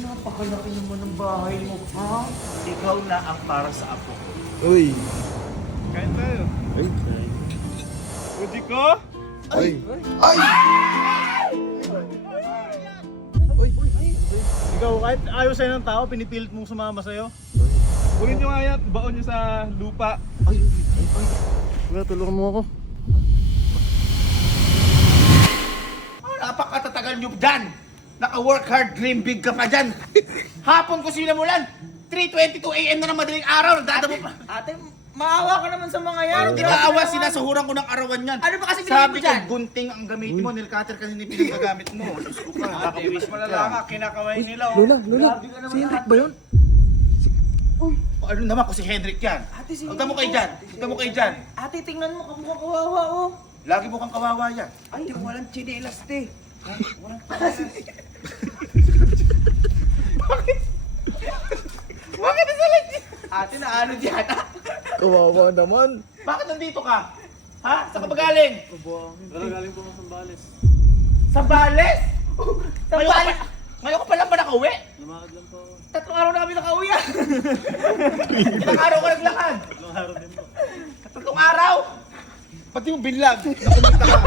Napakalaki naman ng bahay mo, ha? Ikaw na ang para sa apo. Uy! Kain tayo. Ay! Pwede ko? Ay! Ay! Uy! Ikaw, kahit ayaw sa'yo ng tao, pinipilit mong sumama sa'yo. Kunin nyo nga yan, baon nyo sa lupa. Ay! Ay! Kuya, tulungan mo ako. Napakatatagal nyo dyan! Naka-work hard, dream big ka pa dyan! Hapon ko sinamulan! 3:22 AM na ng madaling araw, nagdadamo pa! Ate, maawa ka naman sa mga yan. Hindi na awa, sinasahuran ko ng arawan yan! Ano ba kasi ginawa mo Sabi ko, dyan? gunting ang gamitin mo, nilcutter kasi hindi pinagagamit mo. Diyos ko ka, Ate, wish mo na lang ka, kinakamay nila. Oh. Lola! Lola! Si Henrik ba yun? Ano naman ko si Henrik yan? Ate, si Huwag mo kayo dyan! Huwag mo kayo dyan! Ate, tingnan mo, kamukhang kawawa, oh. Lagi mo kang kawawa yan. Ay, walang chinelas, te. Bakit nasalag niya? Ate, naano dyan? Kawawa naman! Bakit nandito ka? Ha? Saan ka ba galing? Pero galing po sa Bales. Sa Bales? Sa Ngayon ka Bales? pa- Ngayon ka pa lang ba nakauwi? Lumakad lang po ako. 3 araw na kami nakauwi ah. Ilang araw ka naglakad? Ilang araw din po. 3 araw? Pati yung binlag. Nakumita ka.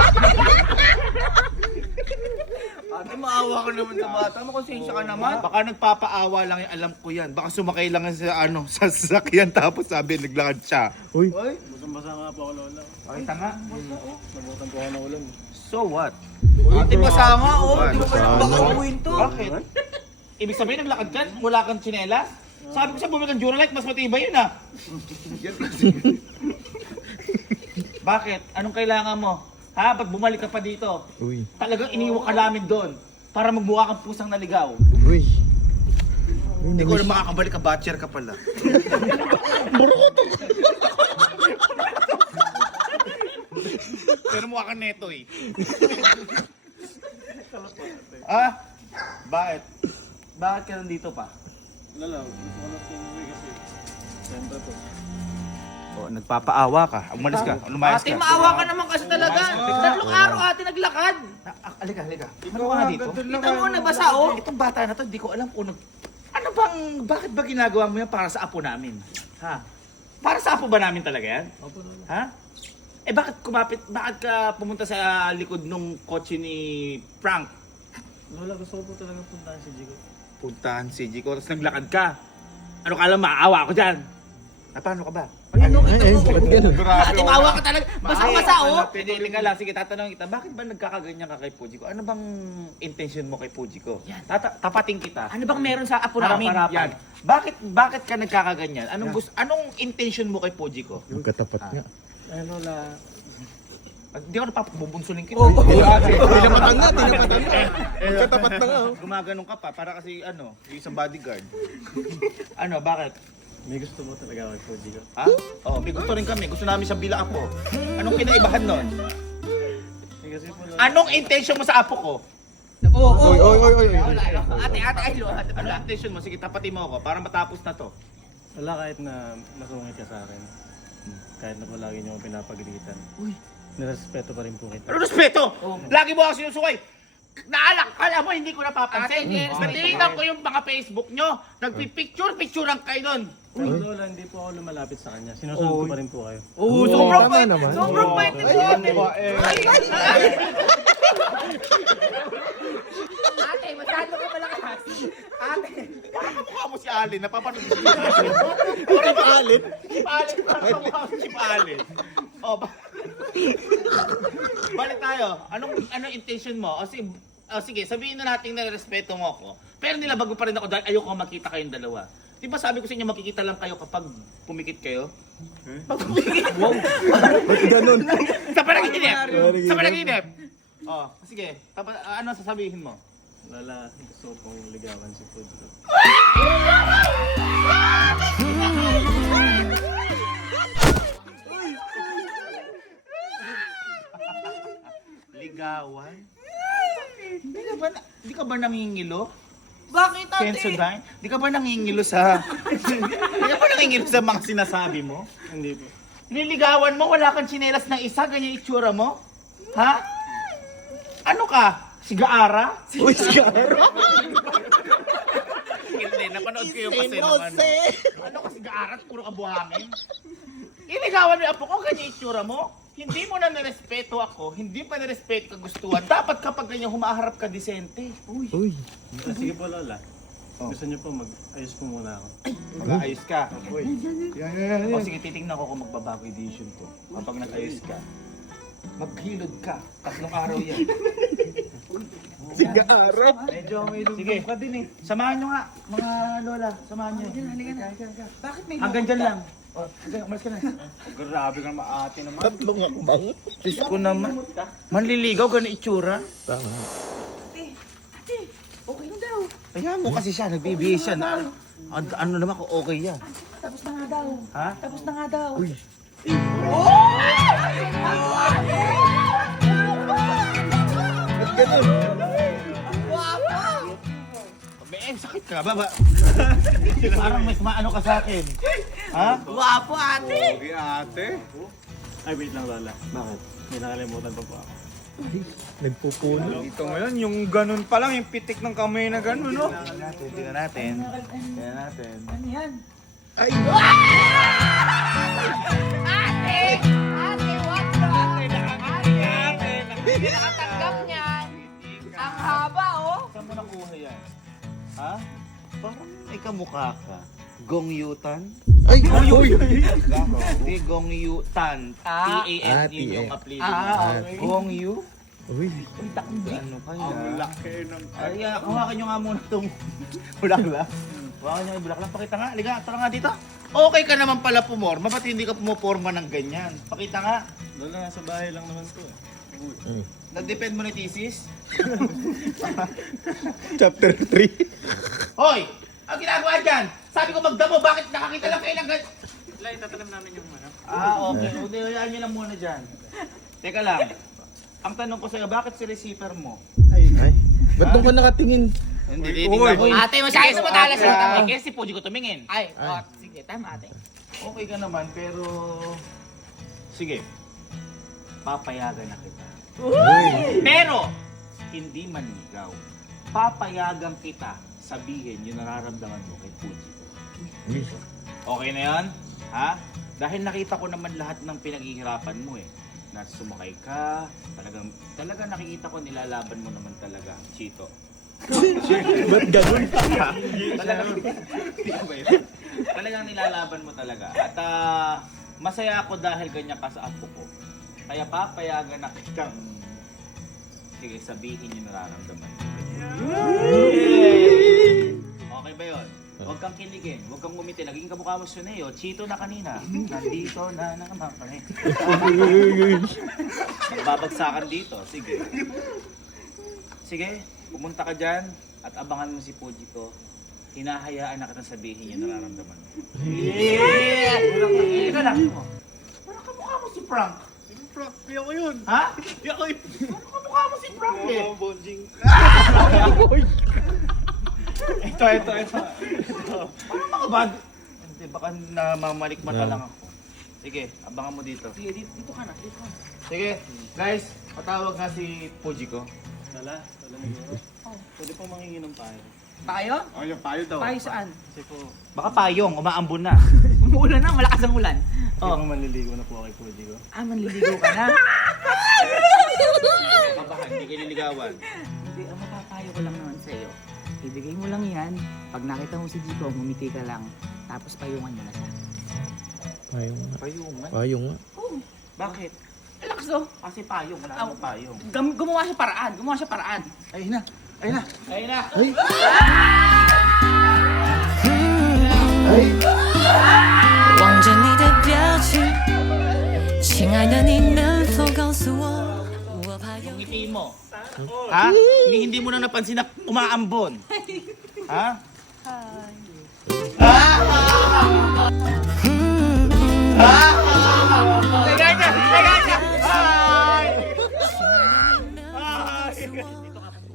Ate, maawa ka naman sa bata mo. Konsensya ka naman. Baka nagpapaawa lang yung alam ko yan. Baka sumakay lang yan sa sa sasakyan tapos sabi naglakad siya. Uy! Uy, Basang-basa nga po ako, Lola. Pakita nga. Nabutan po ako ng ulan. So what? ate, masama, oh. What? Di mo pa naman baka uwiin to. Bakit? Ibig sabihin naglakad ka? Wala kang tsinelas? Sabi ko sa bumili kang Duralite, mas matibay yun ah. Bakit? Anong kailangan mo? Ha? Ba't bumalik ka pa dito? Uy! Talagang iniwan ka namin doon para magbuka kang pusang naligaw. Uy! Hindi ko na makakabalik ka, batcher ka pala. Pero mukha kang neto eh. Ah? Bakit? Bakit ka nandito pa? Wala lang, gusto ko na po umuwi kasi. Siyempre po. Oh, nagpapaawa ka. Umalis ka. Lumayas Ate, ka. maawa ka naman kasi talaga. 3 araw ate naglakad. Halika, halika. Ano ka nga dito? Kita mo, nabasa, oh. Itong bata na to, hindi ko alam kung ano bang, bakit ba ginagawa mo yan para sa apo namin? Ha? Para sa apo ba namin talaga yan? Opo, Lola. Ha? Eh bakit ka pumunta sa likod nung kotse ni Frank? Lola, gusto ko po talaga puntahan si Jigo. Puntahan si Jico, tapos naglakad ka. Ano ka alam, maawa ako dyan. Paano ka ba? Ayun, kita mo. Ba't ganun? Ate, maawa ka talaga. Basa-basa, oh. Pwede ka lang. Sige, tatanungin kita. Bakit ba nagkakaganyan ka kay Pujiko? Ano bang intention mo kay Pujiko? Yan. Tapating kita. Ano bang meron sa apo namin? Yan. Bakit ka nagkakaganyan? Anong intention mo kay Pujiko? Yung katapat nga. Ay, Lola. Hindi ako napapabubunsulin kita. Tinapatan nga! Tinapatan nga! Katapat na nga! Gumaganon ka pa para kasi yung isang bodyguard. Ano, bakit? May gusto mo talaga kay po, Jigo. Ha? Oh, may gusto rin kami. Gusto namin siyang bila apo. Anong kinaibahan nun? Eh, kasi po, Lola. Anong intention mo sa apo ko? Oo, Oy! Oy! Oy! Oy! Ate, ay, lo. Ate, Anong intention mo? Sige, tapatin mo ako para matapos na to. Wala, kahit na masungit ka sa akin. Kahit na po lagi niyo akong pinapagalitan. Uy. Nirespeto pa rin po kita. Ano respeto? Lagi mo ako sinusukay. Naalak, kala mo hindi ko napapansin. Natingnan ko yung mga Facebook nyo. Nagpipicture-picturean kayo nun. Pero Lola, hindi po ako lumalapit sa kanya. Sinusunod ko pa rin po kayo. Oo, Oo, sobrang tama bait. naman. Sobrang bait nito, ate. Ate, masyado ka malakas. Ate. Parang kamukha mo si Alin. Napapanood ko. Parang si Alin? Si Alin. Parang kamukha mo si Alin. Oh, balik tayo. Anong intention mo? Sige, sabihin na natin na respeto mo ako. Pero nilabag mo pa rin ako dahil ayoko makita kayong dalawa. Di ba sabi ko sa inyo makikita lang kayo kapag pumikit kayo? Pag pumikit? Wow! Ba't ganun? Sa panaginip! Sa panaginip! Oh, sige. Ano sasabihin mo? Lola, gusto ko pong ligawan si po, Jigo. Ligawan? Di ka ba nangingilo? Bakit, ate? Sensodyne? Di ka ba nangingilo sa... Di ka ba nangingilo sa mga sinasabi mo? Hindi po. Niligawan mo, wala kang tsinelas ng isa, ganyan itsura mo? Ha? Ano ka? Si Gaara? Uy! Sigaro! Napanood ko yung kasi naman. Ano kasi gaarat, puro kabuhangin. Iligawan mo yung apo ko, ganyan itsura mo. Hindi mo na nirespeto ako, hindi pa nirespeto kagustuhan. Dapat kapag ganyan humaharap ka disente. Uy. Sige po, Lola. Gusto niyo po mag-ayos po muna ako. Mag-aayos ka. Uy. O sige, titingnan ko kung magbabago yung decision to. Kapag nag-ayos ka, maghilod ka. Tatlong araw yan. Sigaro. Medyo may Sige, ka din eh. samahan nyo nga, mga lola. Samahan nyo. Bakit may Hanggang dyan lang. O, sige, umalis ka na. Grabe ka maate naman. Tatlong akbang. Diyos ko naman. Manliligaw, ganun itsura. Tama. Ate, okay na daw. Kaya mo kasi siya, nagbibihis siya. Ano naman kung okay yan? Tapos na nga daw. Ha? Tapos na nga daw. Uy. Ba't ganun? Sakit ka, baba. Parang mas maano ka sa akin. Ha? Wapo ate. Okay, ate. Ay, wait lang, Lola. Bakit? May nakalimutan pa po ako. Nagpupuno. Dito ngayon, yung ganun pa lang, yung pitik ng kamay na ganun, no? Tingnan natin. Tingnan natin. Ano yan? Ay! Ate! Ate, what's wrong? Hindi nakatanggap niyan. Ang haba, oh. Saan mo nakuha yan? Ha? Parang may kamukha ka. Gong Yutan? Ay! Uy! Hindi, Gong Yutan. Ah. T-A-N, Ah, yun yung T-A. apelido. okay. Gong Yu? Uy! Ano kaya? laki ng... Ay, hawakan nyo nga muna itong bulaklak. Hawakan nyo yung bulaklak. Pakita nga. Liga, tara nga dito. Okay ka naman pala pumorma. Ba't hindi ka pumoporma ng ganyan? Pakita nga. Lola, nasa bahay lang naman to eh. Nag-depend mo ni thesis? Chapter 3. Hoy! Ang ginagawa dyan? Sabi ko magdamo, bakit nakakita lang kayo ng ganyan? Lai, tatalam namin yung ano. Okay. Hindi, hayaan nyo lang muna dyan. Teka lang. Ang tanong ko sa'yo, bakit si receiver mo? Ay! Ba't doon ka nakatingin? Hindi, titignan ko. Ate, masyado sa matalas mo. Kaya si Puji ko tumingin. Ay, sige, tama ate. Okay ka naman, pero... Sige. Papayagan na kita. Pero, hindi manligaw. Papayagan kita sabihin yung nararamdaman mo kay Puji ko. Okay na yan? Ha? Dahil nakita ko naman lahat ng pinaghihirapan mo eh. Na sumakay ka, talagang nakikita ko nilalaban mo naman talaga, Chito. Ba't ganun? Talagang nilalaban mo talaga. At masaya ako dahil ganyan ka sa apo ko. Kaya papayagan na kitang sige, sabihin yung nararamdaman mo. Okay ba yun? Huwag kang kiligin, huwag kang ngumiti. Naging kamukha mo Suneo, Chito na kanina. Nandito na naman kami. Nagbabagsakan dito, sige. Sige, pumunta ka dyan at abangan mo si Puji ko. Hinahayaan na kitang sabihin yung nararamdaman mo. Teka lang. Parang kamukha mo si Frank. Frank, di ako yun. Ha? Di ako yun. Parang kamukha mo si Frank eh. Oh, bonjing. Ito. Parang mga bad. Hindi, baka namamalik mata lang ako. Sige, abangan mo dito. Sige, dito ka na. Dito ka na. Sige, guys, patawag nga si Puji ko. Lola, siguro. Pwede po mangingi ng payo. Tayo? Oh, yung payo daw. Tayo saan? Kasi po, Baka payong, umaambon na. Umuulan na, malakas ang ulan. oh. Manliligo na po kay Puji ko. Ah, manliligaw ka na. Baka hindi kayo niligawan. Hindi, ang mapapayo ko lang naman sa'yo. Ibigay mo lang yan. Pag nakita mo si Jico, ngumiti ka lang. Tapos payungan mo na siya. Payong nga. Payungan? Payong nga. Bakit? Relax do. Kasi payong, wala namang payong. Gumawa siya paraan. Gumawa siya paraan. Ayun na. Ayun na. Ayun na. Ay! 望着你的表情，亲爱的，你能否告诉我，我怕有 Yung ngiti mo. Ha? Hindi mo na napansin na umaambon. Ha? Teka niya! Hi!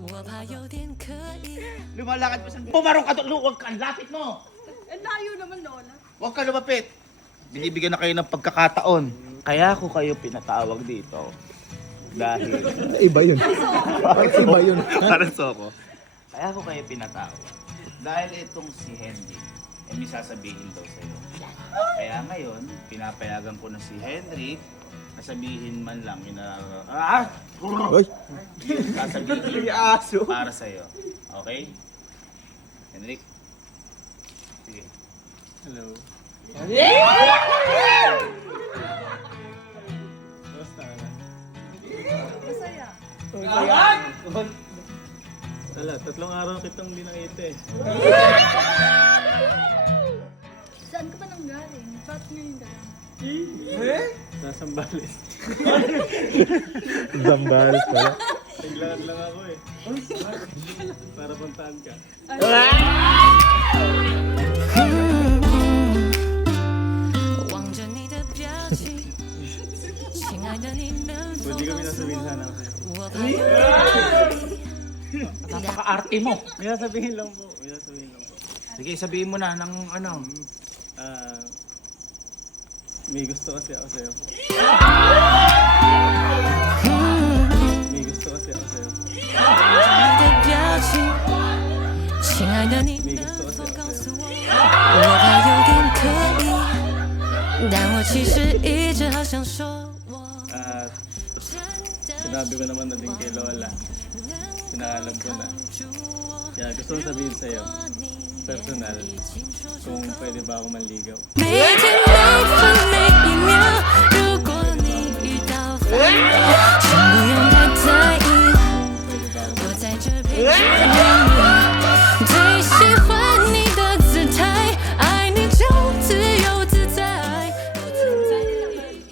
我怕有点可疑。 Lumalakad pa sa... Pumarong ka doon! Huwag ka! Ang lapit mo! Ang layo naman, Lola. Huwag ka lumapit! Binibigyan na kayo ng pagkakataon. Kaya ako kayo pinatawag dito. Dahil... Iba yun. Bakit iba yun? Parang soko. Kaya ako kayo pinatawag. Dahil itong si Henry, may sasabihin daw sa'yo. Kaya ngayon, pinapayagan ko na si Henry na sabihin man lang yung Uy! yung sasabihin para sa'yo. Okay? Henry? Sige. Hello. Basta na. Masaya. Wala, 3 araw kitang di nakita eh. Saan ka ba nanggaling? Ba't ngayon ka lang? Sa Sambales. Zambales pala. Naglakad lang ako eh. Para puntaan ka. 望着你的表情，亲爱的你能否 Pwede 告 kami 诉 nasabihin 我， sana ako sa'yo. 我怕有你 Napaka-arte mo. May sasabihin lang po. May sasabihin lang po. Sige, sabihin mo na ng ano. Ah, may gusto kasi ako sa'yo. May gusto kasi ako sa'yo. 你的表情，亲爱的你能否告诉我，我怕有点刻意，但我其实一直好想说我 At sinabi ko naman na din kay Lola. Sinaalam ko na. Kaya gusto kong sabihin sa'yo, personal, kung pwede ba ako manligaw. 每天每分每一秒，如果你遇到烦恼，请不用太在意， Pwede ba ako 我在这陪着你。最喜欢你的姿态，爱你就自由自在，不存在意义。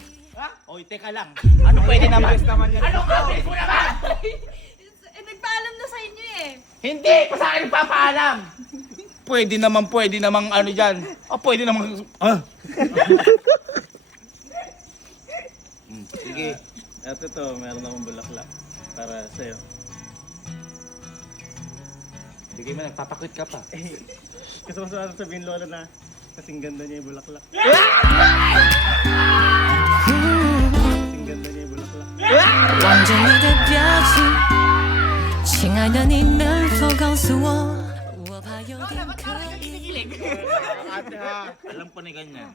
Oy, teka lang. Ano pwede naman? Anong update mo naman? Nagpaalam na sa inyo eh. Hindi pa sa akin nagpapaalam. Pwede namang ano dyan. O pwede namang... Sige. At ito, meron akong bulaklak para sa'yo. Bigay mo, nagpapakwit ka pa. Gusto ko sana sabihin Lola na kasing ganda niya yung bulaklak. Kasing ganda niya yung bulaklak. 望着你的表情，亲爱的你能否告诉我，我怕有点刻意。 Alam ko na ganyan.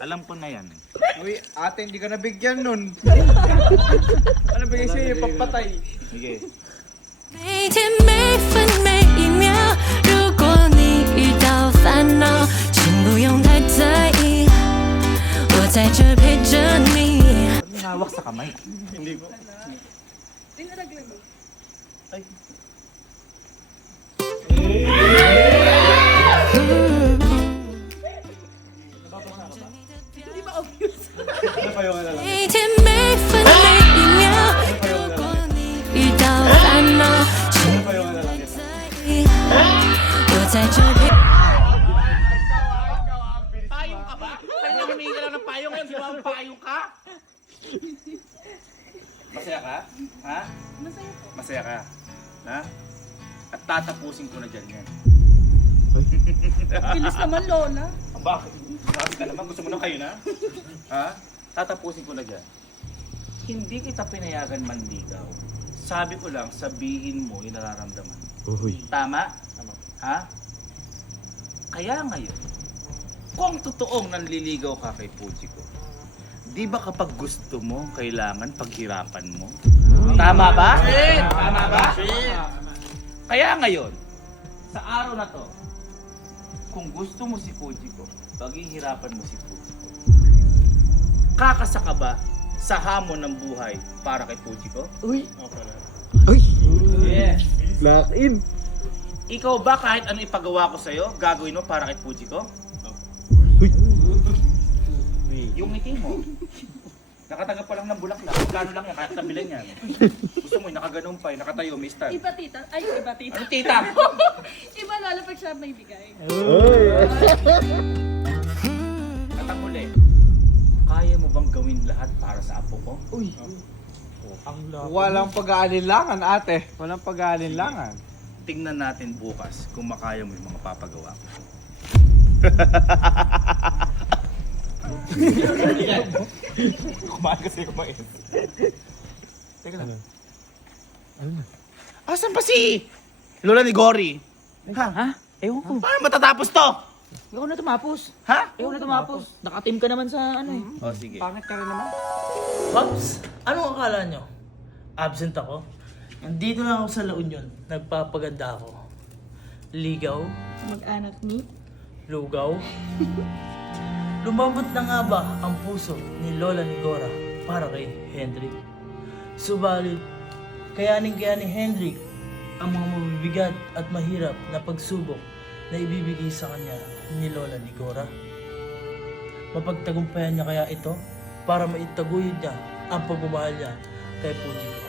Alam ko na yan. Uy, ate, hindi ka nabigyan nun. Ano bigay sa'yo? Papatay. Sige. 每天每分每一秒，如果你遇到烦恼，请不用太在意，我在这陪着你。 Ba't may hawak sa kamay? Hindi ko. Dinaraglag mo. Hindi ba obvious? Ano pa yung ano lang? 每天每分每一秒，如果你遇到烦恼，请 Ano pa yung ano lang? 在意，我在这陪。 Payong ka ba? Sa'yo na humingi ka lang ng payong ngayon. Di ba payong ka? Masaya ka? Ha? Masaya po. Masaya ka? Ha? At tatapusin ko na dyan yan. Bilis naman, Lola. Bakit? Sabi ka naman, gusto mo na kayo na? Ha? Tatapusin ko na dyan. Hindi kita pinayagan manligaw. Sabi ko lang, sabihin mo yung nararamdaman. Uy. Tama? Tama. Ha? Kaya ngayon, kung totoong nanliligaw ka kay Puji ko, di ba kapag gusto mo, kailangan paghirapan mo? Tama ba? Tama ba? Kaya ngayon, sa araw na to, kung gusto mo si Puji ko, paghihirapan mo si Puji ko. Kakasa ka ba sa hamon ng buhay para kay Puji ko? Uy. Okay lang. Uy. Yes. Lock in. Ikaw ba kahit ano ipagawa ko sa'yo, gagawin mo para kay Puji ko? Uy. Yung ngiti mo. Nakatanggap pa lang ng bulaklak. Plano lang yan, kahit tabilan yan. Gusto mo, nakaganon pa, nakatayo, may stand. Iba tita. Ay, iba tita. Ano tita? Iba Lola pag siya may bigay. Uy. At ang huli, kaya mo bang gawin lahat para sa apo ko? Uy. Walang pag-aalinlangan, ate. Walang pag-aalinlangan. Tingnan natin bukas kung makaya mo yung mga papagawa ko. Kumain kasi kumain. Teka lang. Ano na? Asan pa si Lola ni Gory? Ha? Ewan ko. Paano matatapos to? Ikaw na tumapos. Ha? Ikaw na tumapos. Nakateam ka naman sa ano eh. O sige. Pangit ka rin naman. Pops, anong akala nyo? Absent ako? Nandito lang ako sa La Union. Nagpapaganda ako. Ligaw? Mag-anak ni? Lugaw? Lumambot na nga ba ang puso ni Lola ni Gora para kay Hendrik? Subalit, kayanin kaya ni Hendrik ang mga mabibigat at mahirap na pagsubok na ibibigay sa kanya ni Lola ni Gora? Mapagtagumpayan niya kaya ito para maitaguyod niya ang pagmamahal niya kay Puji ko?